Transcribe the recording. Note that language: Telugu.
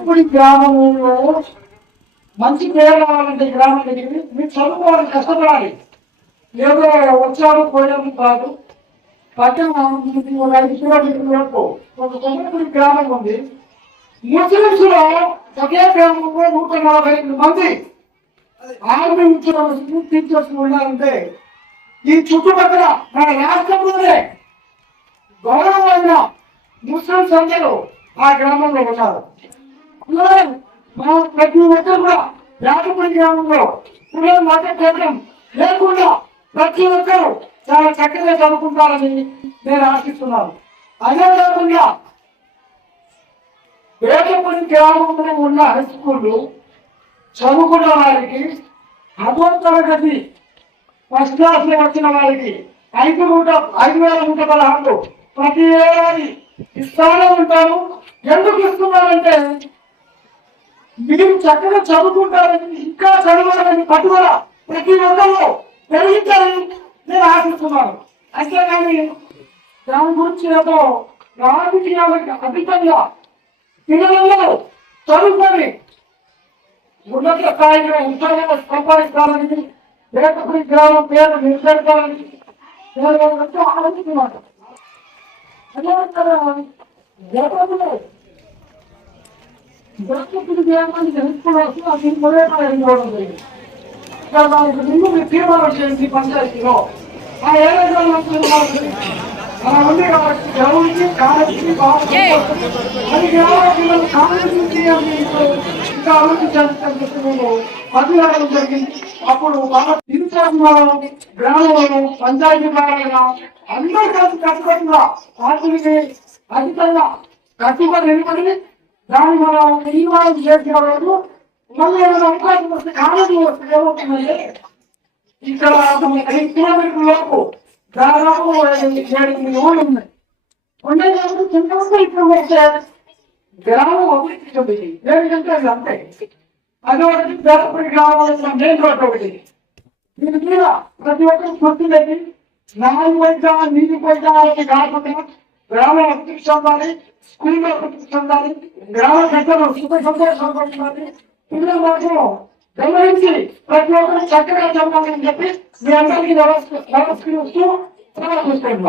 వేటపూడి గ్రామంలో మంచి పేరు రావాలంటే గ్రామం దగ్గరికి మీరు చదువుకోవాలి, కష్టపడాలి. ఏదో వచ్చారు పోయాము కాదు. పక్కన 5 కిలోమీటర్ల వరకు ఒక కొమ్మపూడి గ్రామం ఉంది. ముస్లింస్ లో ఒకే గ్రామంలో 145 మంది ఆర్మీ టీచర్స్ ఉన్నారంటే ఈ చుట్టుపక్కల మన రాష్ట్రంలోనే గౌరవమైన ముస్లింస్ అందరూ ఆ గ్రామంలో ఉన్నారు. ప్రతి ఒక్కరు కూడా వేటపూడి గ్రామంలో మత భేదం లేకుండా ప్రతి ఒక్కరు చాలా చక్కగా చదువుకుంటారని నేను ఆశిస్తున్నాను. అదే కాకుండా వేటపూడి గ్రామంలో ఉన్న హై స్కూళ్ళు చదువుకున్న వారికి 10వ తరగతి ఫస్ట్ క్లాస్ లో వచ్చిన వారికి 5,116 ప్రతి ఏడాది ఇస్తానే ఉంటారు. ఎందుకు ఇస్తున్నారంటే మీరు చక్కగా చదువుకుంటారని, ఇంకా చదవాలని పట్టుదల ప్రతి ఒక్కరు పెరిగించాలని నేను ఆశిస్తున్నాను. అంతేగాని దాని గురించి ఏదో రాజకీయాలకు అధికంగా పిల్లలలో చదువుకొని ఉన్నత స్థాయిలో ఉద్యోగాలు సంపాదించాలని, వేటపూడి గ్రామం పేరు నిర్ధారించాలని నేను ఆలోచిస్తున్నాను. అదే వేటపూడి గ్రామానికి తెలుసుకోవాల్సి అది మొదలైపోవడం జరిగింది. దానికి ముందు మీరు తీర్మానం చేయండి పంచాయతీలో. ఆ ఏరియాలో అలా ఉంది కాబట్టి గ్రౌండ్కి కాలేజీకి అది గ్రామాల కాలేజీ చేయాలి ఇంకా ఆలోచించాలని చెప్పి మేము పదివేయడం జరిగింది. అప్పుడు గ్రామంలో పంచాయతీ కాలంగా అందరూ కలిసి కట్టుబడిగా వాటికి అధికంగా కట్టుబడి నిలబడి దాన్ని మనం తీర్మానం చేసిన రోజు మళ్ళీ ఏమైనా అవకాశం వస్తే కాలేజీ వస్తే ఏమవుతుందంటే ఇక్కడ 5 కిలోమీటర్ల లోపు దాదాపు 7-8 ఊళ్ళు ఉన్నాయి. ఉండేటప్పుడు చిన్న ఇక్కడ వస్తే గ్రామం అభివృద్ధి చెందింది. ఏంటంటే అది అంతే. అదొకటి వేటపూడి గ్రామంలో మెయిన్ రోడ్ ఒకటి. దీని మీద ప్రతి ఒక్కరు స్వచ్ఛతకి నాలుగు వైద్య నీటి వైద్యాలకి కాకుండా గ్రామం అభివృద్ధి చెందాలి, స్కూల్లో అభివృద్ధి చెందాలి, గ్రామ పెద్దలు సుఖ సంతోషంగా ఉండాలి. పిల్లల మాత్రం గమనించి ప్రతి ఒక్కరు చక్కగా చదవాలని చెప్పి మీ అందరికీ నమస్కరిస్తూ ప్రారంభిస్తున్నాం.